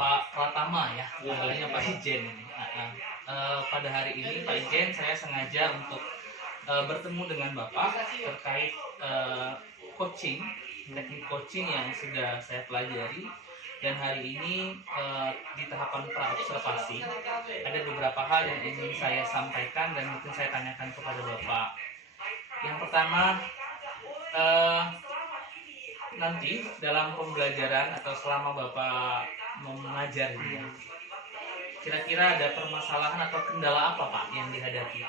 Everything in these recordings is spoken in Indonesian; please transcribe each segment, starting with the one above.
Pak Pratama ya, Ya, panggilannya Pak Ijen ini. Pada hari ini Pak Ijen saya sengaja untuk bertemu dengan Bapak terkait coaching, teknik coaching yang sudah saya pelajari. Dan hari ini di tahapan praobservasi ada beberapa hal yang ingin saya sampaikan dan mungkin saya tanyakan kepada Bapak. Yang pertama, nanti dalam pembelajaran atau selama Bapak mengajar ini, kira-kira ada permasalahan atau kendala apa Pak yang dihadapi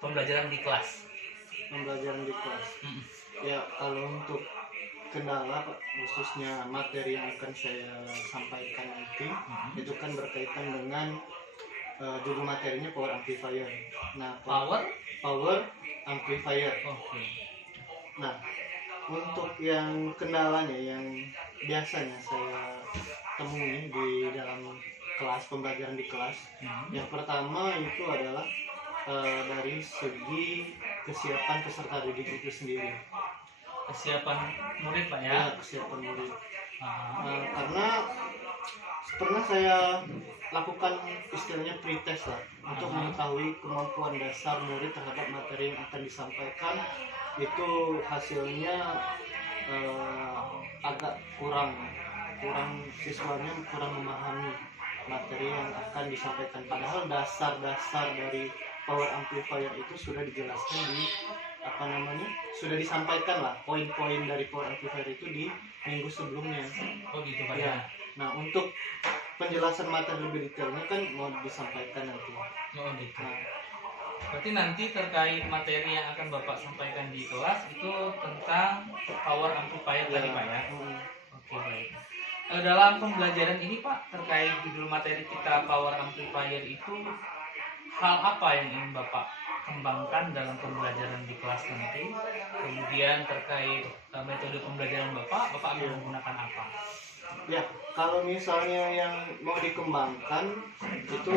pembelajaran di kelas? Pembelajaran di kelas. Ya, kalau untuk kendala khususnya materi yang akan saya sampaikan nanti itu kan berkaitan dengan judul materinya power amplifier. Nah, power amplifier. Oke. Nah, untuk yang kendalanya yang biasanya saya temui di dalam kelas, pembelajaran di kelas, yang pertama itu adalah dari segi kesiapan peserta didik itu sendiri. Kesiapan murid Pak ya? Ya, kesiapan murid. Karena pernah saya lakukan istilahnya pretest lah untuk mengetahui kemampuan dasar murid terhadap materi yang akan disampaikan. Itu hasilnya agak kurang siswanya kurang memahami materi yang akan disampaikan, padahal dasar-dasar dari power amplifier itu sudah dijelaskan di sudah disampaikan lah poin-poin dari power amplifier itu di minggu sebelumnya. Oh gitu Pak ya. Nah, untuk penjelasan materi lebih detailnya kan mau disampaikan nanti. Oh gitu. Berarti nanti terkait materi yang akan Bapak sampaikan di kelas itu tentang power amplifier tadi Pak ya? Oke, baik. Dalam pembelajaran ini Pak, terkait judul materi kita power amplifier itu, hal apa yang ingin Bapak kembangkan dalam pembelajaran di kelas nanti? Kemudian terkait metode pembelajaran Bapak akan menggunakan apa? Ya, kalau misalnya yang mau dikembangkan itu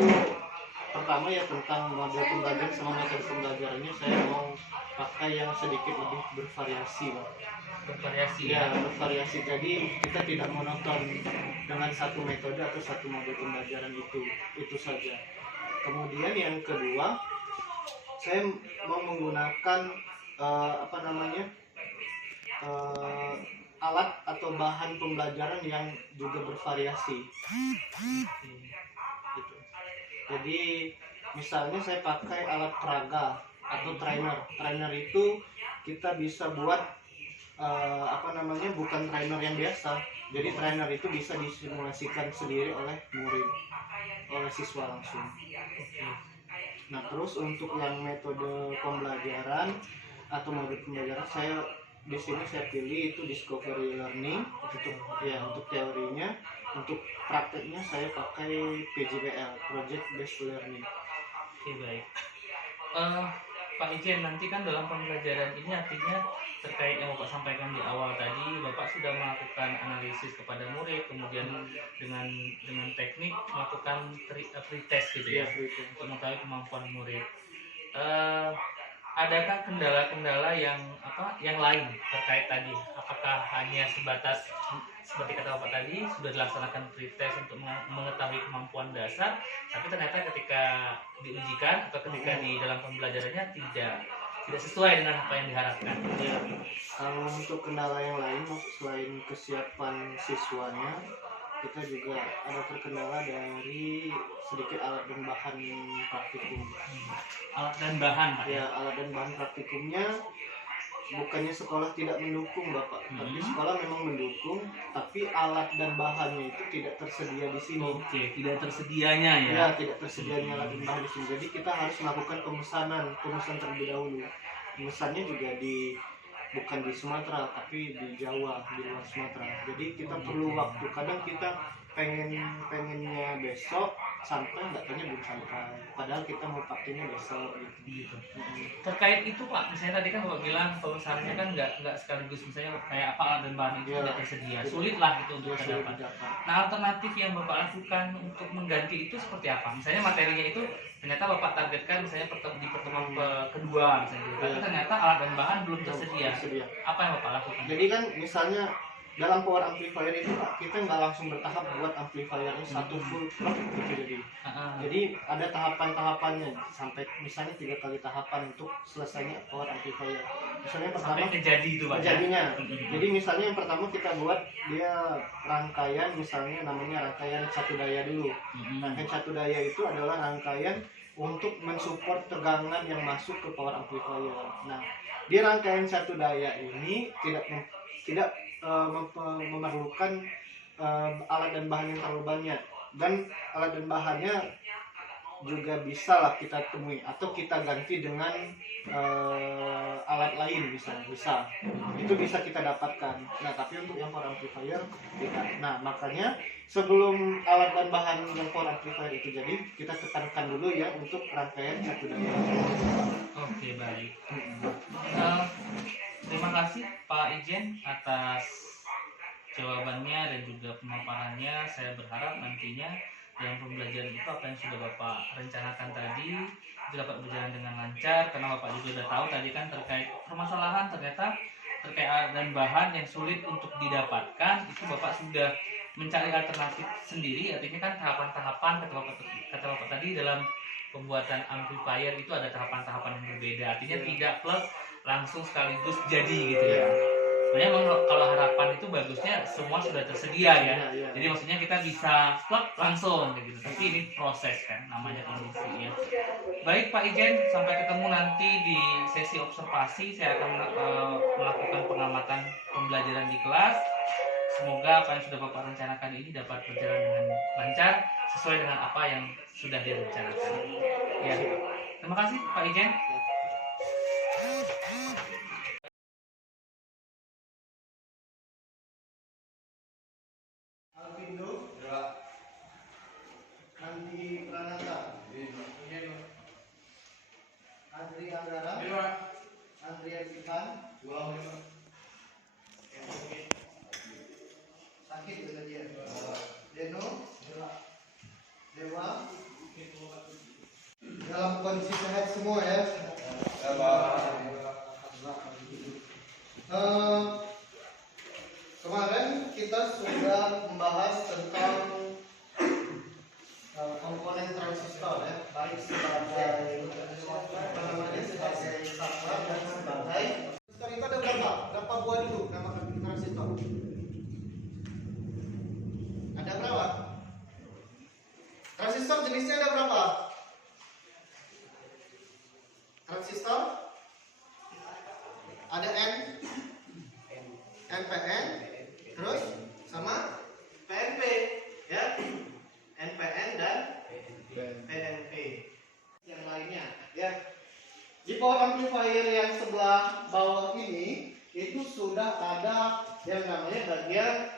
pertama ya tentang model pembelajaran sama metode pembelajarannya saya mau pakai yang sedikit lebih bervariasi lah. Bervariasi ya? Bervariasi, jadi kita tidak monoton dengan satu metode atau satu model pembelajaran itu saja. Kemudian yang kedua, saya mau menggunakan alat atau bahan pembelajaran yang juga bervariasi. Gitu. Jadi misalnya saya pakai alat peraga atau trainer. Trainer itu kita bisa buat bukan trainer yang biasa. Jadi trainer itu bisa disimulasikan sendiri oleh murid, oleh siswa langsung. Nah, terus untuk yang metode pembelajaran atau model pembelajaran di sini saya pilih itu discovery learning untuk teorinya. Untuk prakteknya saya pakai PJBL, project based learning. Oke, baik. Pak Ijen, nanti kan dalam pembelajaran ini artinya terkait yang Bapak sampaikan di awal tadi, Bapak sudah melakukan analisis kepada murid, kemudian dengan teknik melakukan pretest gitu ya, untuk mengetahui kemampuan murid. Adakah kendala-kendala yang lain terkait tadi? Apakah hanya sebatas seperti kata Bapak tadi sudah dilaksanakan pretest untuk mengetahui kemampuan dasar, tapi ternyata ketika diujikan atau ketika di dalam pembelajarannya tidak sesuai dengan apa yang diharapkan? Ya, kalau untuk kendala yang lain selain kesiapan siswanya, kita juga ada terkendala dari sedikit alat dan bahan praktikum. Alat dan bahan Pak? Ya, alat dan bahan praktikumnya bukannya sekolah tidak mendukung Bapak, tapi sekolah memang mendukung, tapi alat dan bahannya itu tidak tersedia di sini. Oke, tidak tersedianya ya? Ya, tidak tersedianya alat dan bahan di sini. Jadi kita harus melakukan pemesanan terlebih dahulu. Pemesannya juga bukan di Sumatera, tapi di Jawa, di luar Sumatera. Jadi kita perlu waktu. Kadang kita pengennya besok sampai, datanya belum sampai. Padahal kita mau pakainya besok gitu. Terkait itu Pak, misalnya tadi kan Bapak bilang pemesanannya kan nggak sekaligus, misalnya kayak apa alat dan bahan itu tidak tersedia, sulit lah gitu untuk terdapat. Nah, alternatif yang Bapak lakukan untuk mengganti itu seperti apa? Misalnya materinya itu ternyata Bapak targetkan misalnya di pertemuan kedua misalnya, tapi ternyata alat dan bahan belum tersedia. Apa yang Bapak lakukan? Jadi kan misalnya dalam power amplifier itu kita nggak langsung bertahap buat amplifiernya satu full plug gitu. Jadi ada tahapan-tahapannya sampai misalnya 3 kali tahapan untuk selesainya power amplifier. Misalnya pertama sampai kejadi itu Pak. kejadinya. Jadi misalnya yang pertama kita buat dia rangkaian, misalnya namanya rangkaian satu daya dulu. Rangkaian satu daya itu adalah rangkaian untuk mensupport tegangan yang masuk ke power amplifier. Nah, di rangkaian satu daya ini tidak memerlukan alat dan bahan yang terlalu banyak, dan alat dan bahannya juga bisa lah kita temui atau kita ganti dengan alat lain bisa itu bisa kita dapatkan. Nah, tapi untuk yang power amplifier tidak. Nah, makanya sebelum alat dan bahan yang power amplifier itu jadi, kita tekankan dulu ya untuk rangkaian satu daya. Oke, baik. Terima kasih Pak Ijen atas jawabannya dan juga pemaparannya. Saya berharap nantinya dalam pembelajaran itu apa yang sudah Bapak rencanakan tadi itu dapat berjalan dengan lancar, karena Bapak juga sudah tahu tadi kan terkait permasalahan ternyata terkait alat dan bahan yang sulit untuk didapatkan, itu Bapak sudah mencari alternatif sendiri. Artinya kan tahapan-tahapan kata Bapak tadi dalam pembuatan amplifier itu ada tahapan-tahapan yang berbeda. Artinya tidak plug langsung sekaligus jadi gitu ya. Sebenarnya kalau harapan itu bagusnya semua sudah tersedia ya. Jadi maksudnya kita bisa plug langsung gitu. Tapi ini proses kan, namanya kondisi ya. Baik Pak Ijen, sampai ketemu nanti di sesi observasi. Saya akan melakukan pengamatan pembelajaran di kelas. Semoga apa yang sudah Bapak rencanakan ini dapat berjalan dengan lancar sesuai dengan apa yang sudah direncanakan. Ya. Terima kasih Pak Ijen. Alvindo, Andi Pranata, Andri Anggara, Andrian Ikan, sakit juga dia. Deno, Dewa, dalam kondisi sehat semua ya. Kemarin kita sudah membahas tentang komponen transistor ya, baik sebagai sebagai saklar dan sebagai transistor. Itu ada berapa buah dulu nama transistor? Ada berapa? Transistor jenisnya ada berapa? Transistor ada NPN, terus sama PNP ya, NPN dan PNP yang lainnya ya. Di power amplifier yang sebelah bawah ini itu sudah ada yang namanya bagian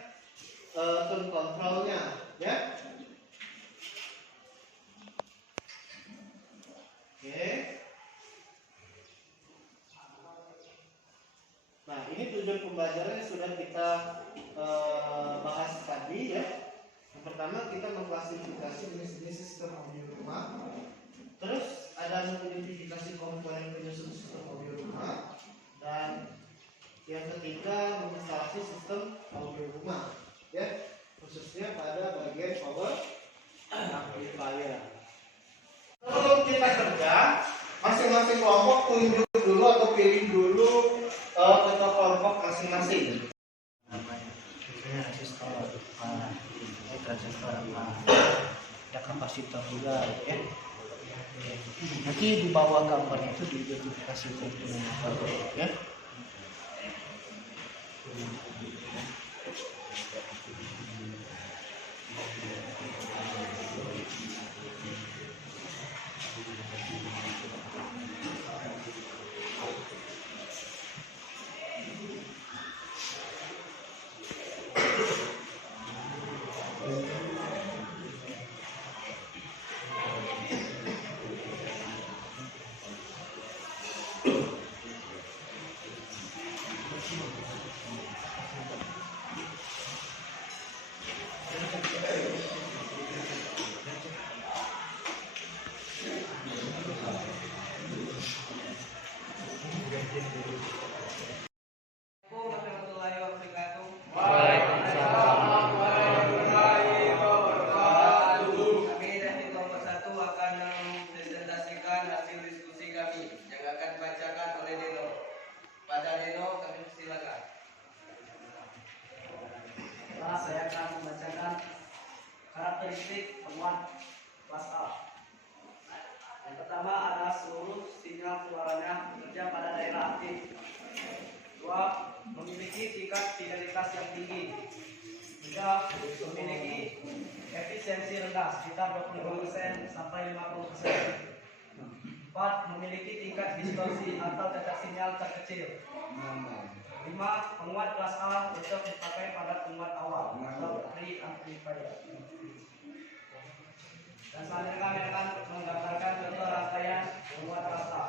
tone controlnya ya. Oke. Nah, ini tujuan pembelajarannya sudah kita bahas tadi ya. Yang pertama kita mengklasifikasi jenis-jenis sistem audio rumah. Terus ada mengidentifikasi komponen penyusun sistem audio rumah. Dan yang ketiga menginstalasi sistem audio rumah ya, khususnya pada bagian power amplifier. Sebelum kita kerja, masing-masing kelompok tunjuk dulu atau pilih dulu ketua kelompok masing-masing. Misalnya resistor apa, transistor apa, ada kapasitor juga ya. Nanti di bawah gambarnya itu diidentifikasi komponen ya. saya akan membacakan karakteristik penguat kelas A. Yang pertama adalah seluruh sinyal keluarannya bekerja pada daerah aktif. 2. Memiliki tingkat fidelitas yang tinggi. 3. Memiliki efisiensi rendah sekitar 25% sampai 50%. 4. Memiliki tingkat distorsi atau cacat sinyal terkecil. 5. Penguat kelas A cocok dipakai pada penguat awal atau pre-amplifier. Dan selanjutnya kami akan menggambarkan contoh rangkaian penguat kelas A.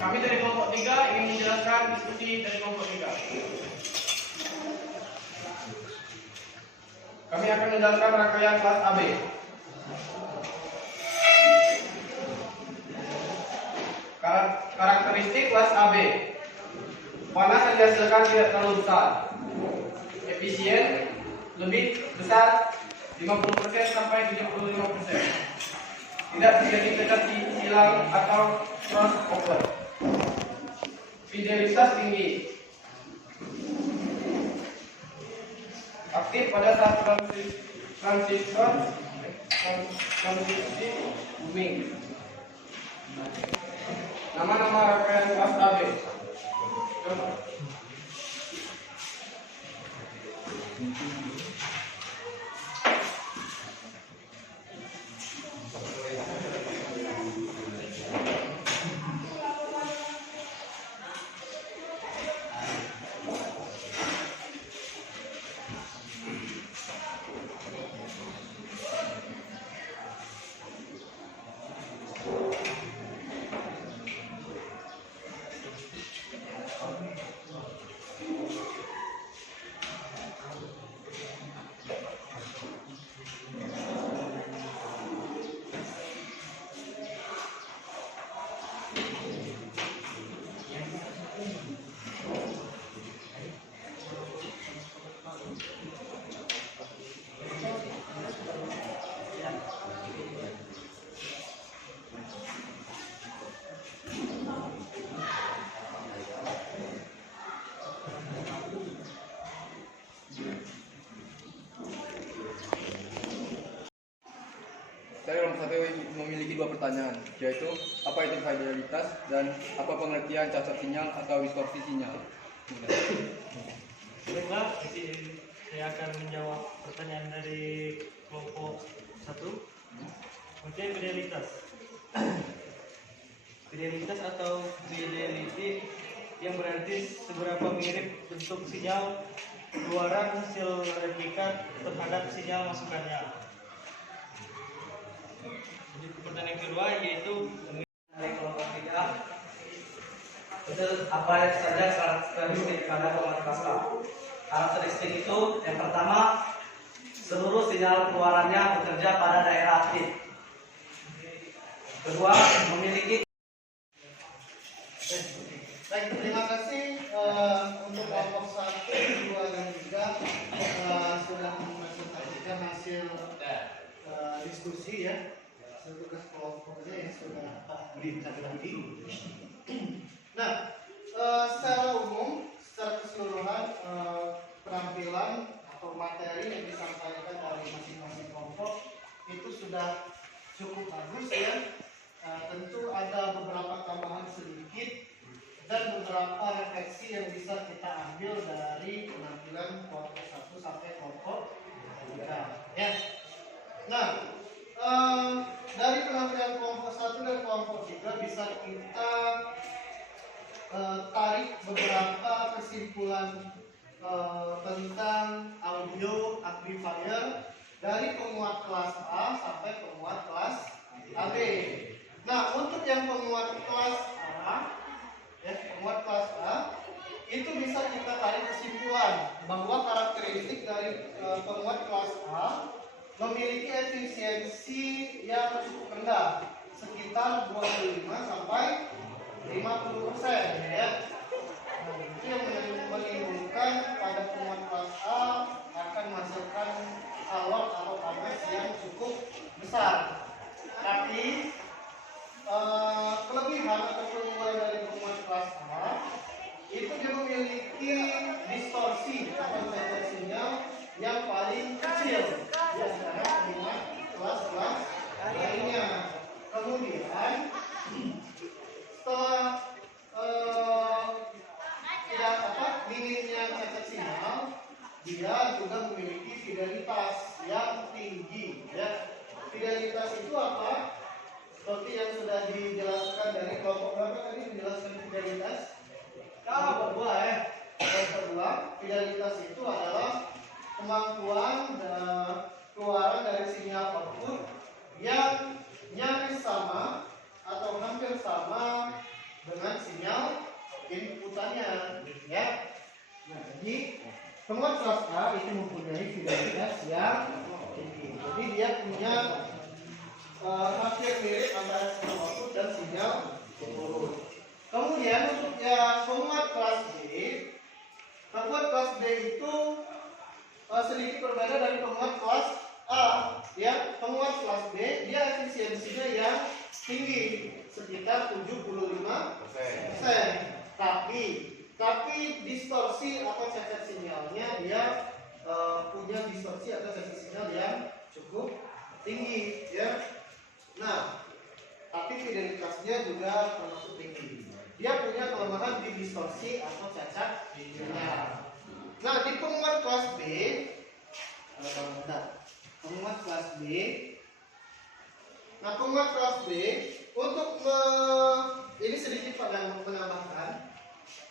Kami dari kelompok 3 ingin menjelaskan diskusi dari kelompok 3. Kami akan menjelaskan rangkaian kelas AB. Karakteristik kelas AB. Panas yang dihasilkan tidak terlalu besar. Efisien lebih besar 50% sampai 75%. Tidak terjadi cacat silang atau crossover. Fidelitas tinggi. Aktif pada saat transisi booming. Nama-nama rangkaian kelas AB. Contoh. Saya kelompok 1 memiliki 2 pertanyaan, yaitu apa itu fidelitas dan apa pengertian cacat sinyal atau distorsi sinyal. Baiklah, saya akan menjawab pertanyaan dari kelompok 1. Kemudian fidelitas. Fidelitas atau fidelity yang berarti seberapa mirip bentuk sinyal keluaran hasil replika terhadap sinyal masukannya. Jadi pertanyaan kedua yaitu Dari kelompok 3, itu apa saja karakteristik pada penguat kelas A. Karakteristik itu yang pertama, seluruh sinyal keluarannya bekerja pada daerah aktif. Kedua, memiliki. Baik, terima kasih untuk kelompok 1, 2, dan 3 sudah mempresentasikan hasil diskusi ya. Tugas kelompoknya yang sudah berikan tadi. Nah, secara umum, secara keseluruhan penampilan atau materi yang disampaikan dari masing-masing kelompok itu sudah cukup bagus ya. Tentu ada beberapa tambahan sedikit dan beberapa refleksi yang bisa kita ambil dari penampilan kelompok 1 sampai kelompok 3 ya. Nah, dari penampilan kelompok 1 dan kelompok 3 bisa kita tarik beberapa kesimpulan tentang audio amplifier dari penguat kelas A sampai penguat kelas AB. Nah, untuk yang penguat kelas A, ya, penguat kelas A itu bisa kita tarik kesimpulan bahwa penguat kelas A memiliki efisiensi yang cukup rendah, sekitar 25 sampai 50% ya. Nah, itu yang menimbulkan pada penguat kelas A akan menghasilkan kalor atau panas yang cukup besar. Tapi kelebihan atau keunggulan dari penguat kelas A itu dia memiliki distorsi atau cacat sinyal yang paling kecil di antara penguat kelas-kelas lainnya. Kemudian setelah minimnya cacat sinyal, dia juga memiliki fidelitas yang tinggi ya. Fidelitas itu apa? Seperti yang sudah dijelaskan dari kelompok berapa tadi menjelaskan fidelitas? Kedua ya. Yang kedua, fidelitas itu adalah kemampuan keluaran dari sinyal output yang nyaris sama atau hampir sama dengan sinyal inputannya ya. Nah, jadi penguat kelas A itu mempunyai fidelitas yang tinggi. Jadi dia punya hampir mirip antara sinyal output dan sinyal input. Kemudian untuk yang penguat kelas B itu sedikit berbeda dari penguat kelas A. Ya, penguat kelas B dia efisiensinya yang tinggi sekitar 75%. Tapi distorsi atau cacat sinyalnya dia punya distorsi atau cacat sinyal yang cukup tinggi ya. Nah, tapi fidelitasnya juga termasuk tinggi. Dia punya kelemahan di distorsi atau cacat sinyal. Nah, di penguat kelas B, penguat kelas B. Nah, penguat kelas B untuk ini sedikit menambahkan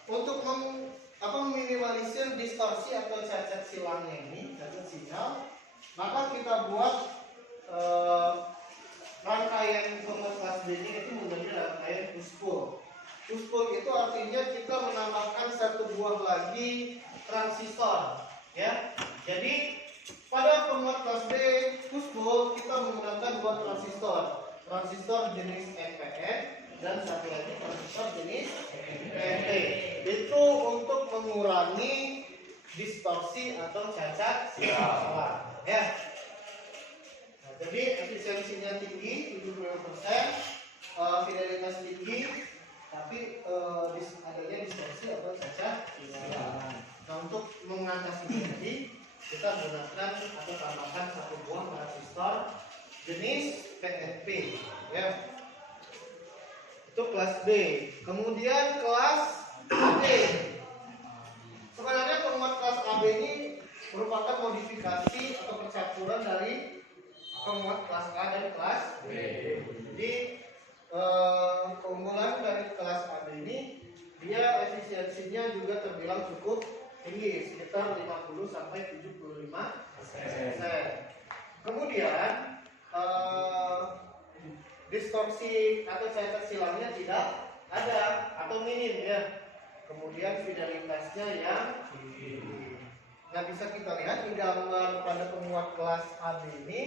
untuk meminimalisir distorsi atau cacat silangnya ini, cacat sinyal, maka kita buat rangkaian penguat kelas B ini itu menjadi rangkaian push-pull. Push-pull itu artinya kita menambahkan satu buah lagi transistor, ya. Jadi pada penguat kelas B push-pull kita menggunakan dua transistor jenis NPN dan satu lagi transistor jenis PNP. Itu untuk mengurangi distorsi atau cacat sinyal, ya. Nah, jadi efisiensinya tinggi 75%, fidelitas tinggi, tapi adanya distorsi atau cacat sinyal. Nah, untuk mengatasi ini kita gunakan atau tambahkan satu buah transistor jenis PNP, ya. Itu kelas B. Kemudian kelas AB. Sebenarnya penguat kelas AB ini merupakan modifikasi atau percampuran dari penguat kelas A dan kelas B. Jadi keunggulan dari kelas AB ini dia efisiensinya juga terbilang cukup tinggi, sekitar 50 sampai 75%. Kemudian distorsi atau cacat silangnya tidak ada atau minim ya. Kemudian fidelitasnya yang tinggi. Nah, bisa kita lihat di gambar pada penguat kelas AB ini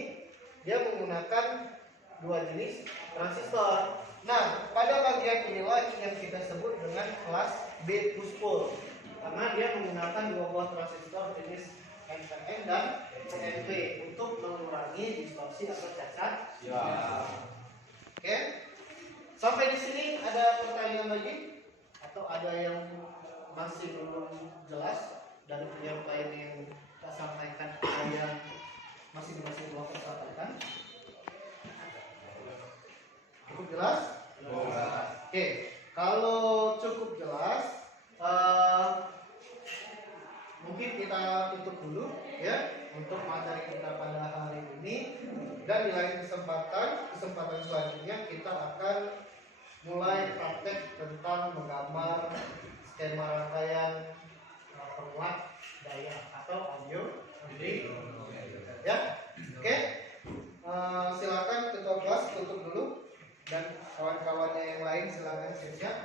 dia menggunakan dua jenis transistor. Nah, pada bagian inilah yang kita sebut dengan kelas B push-pull, karena dia menggunakan dua buah transistor jenis NPN dan PNP untuk mengurangi distorsi atau cacat. Ya. Oke, sampai di sini ada pertanyaan lagi atau ada yang masih belum jelas dari yang lain yang kita sampaikan, yang masih belum tersampaikan? Cukup jelas? Oke, kalau cukup jelas, mungkin kita tutup dulu ya untuk materi kita pada hari ini, dan di lain kesempatan selanjutnya kita akan mulai praktek tentang menggambar skema rangkaian penguat daya atau audio jadi ya. Oke, silakan ketua kelas tutup dulu dan kawan-kawannya yang lain silakan siap-siap,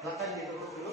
silakan ditutup dulu.